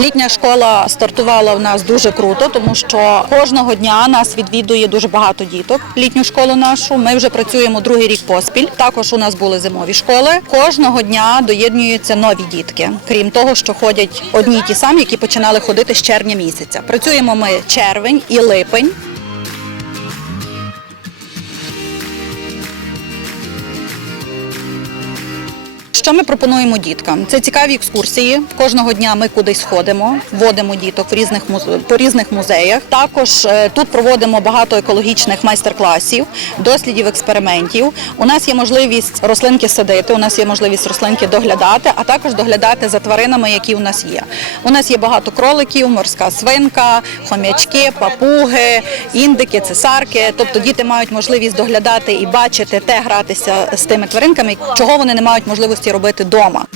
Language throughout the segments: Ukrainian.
Літня школа стартувала в нас дуже круто, тому що кожного дня нас відвідує дуже багато діток. Літню школу нашу. Ми вже працюємо другий рік поспіль. Також у нас були зимові школи. Кожного дня доєднуються нові дітки, крім того, що ходять одні й ті самі, які починали ходити з червня місяця. Працюємо ми червень і липень. Що ми пропонуємо діткам? Це цікаві екскурсії. Кожного дня ми кудись ходимо, водимо діток в різних по різних музеях. Також е, тут проводимо багато екологічних майстер-класів, дослідів, експериментів. У нас є можливість рослинки садити, у нас є можливість рослинки доглядати, а також доглядати за тваринами, які у нас є. У нас є багато кроликів, морська свинка, хомячки, папуги, індики, цесарки. Тобто діти мають можливість доглядати і бачити те, гратися з тими тваринками, чого вони не мають можливості робити вдома.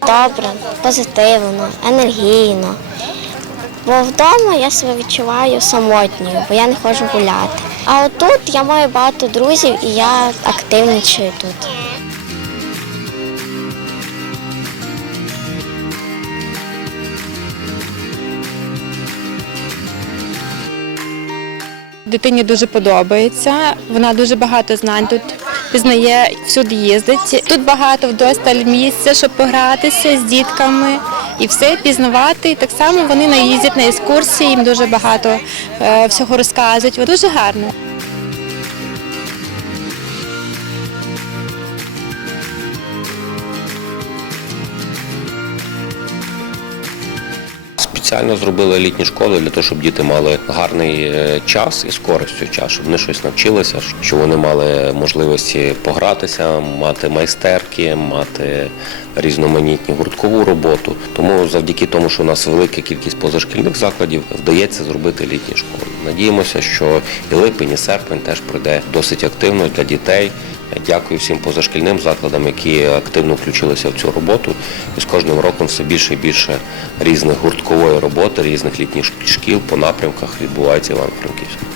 Добре, позитивно, енергійно. Бо вдома я себе відчуваю самотньою, бо я не ходжу гуляти. А отут я маю багато друзів і я активнічаю тут. Дитині дуже подобається. Вона дуже багато знань тут пізнає, всюди їздить. Тут багато вдосталь місця, щоб погратися з дітками і все пізнавати. Так само вони наїздять на екскурсії, їм дуже багато е, всього розказують. Дуже гарно. Спеціально зробили літні школи для того, щоб діти мали гарний е, час і з користю час, щоб вони щось навчилися, щоб вони мали можливості погратися, мати майстерки, мати різноманітні гурткову роботу. Тому завдяки тому, що у нас велика кількість позашкільних закладів, вдається зробити літні школи. Надіємося, що і липень, і серпень теж пройде досить активно для дітей. Дякую всім позашкільним закладам, які активно включилися в цю роботу. І з кожним роком все більше і більше різних гурткової роботи, різних літніх шкіл по напрямках відбувається Іван-Франківськ.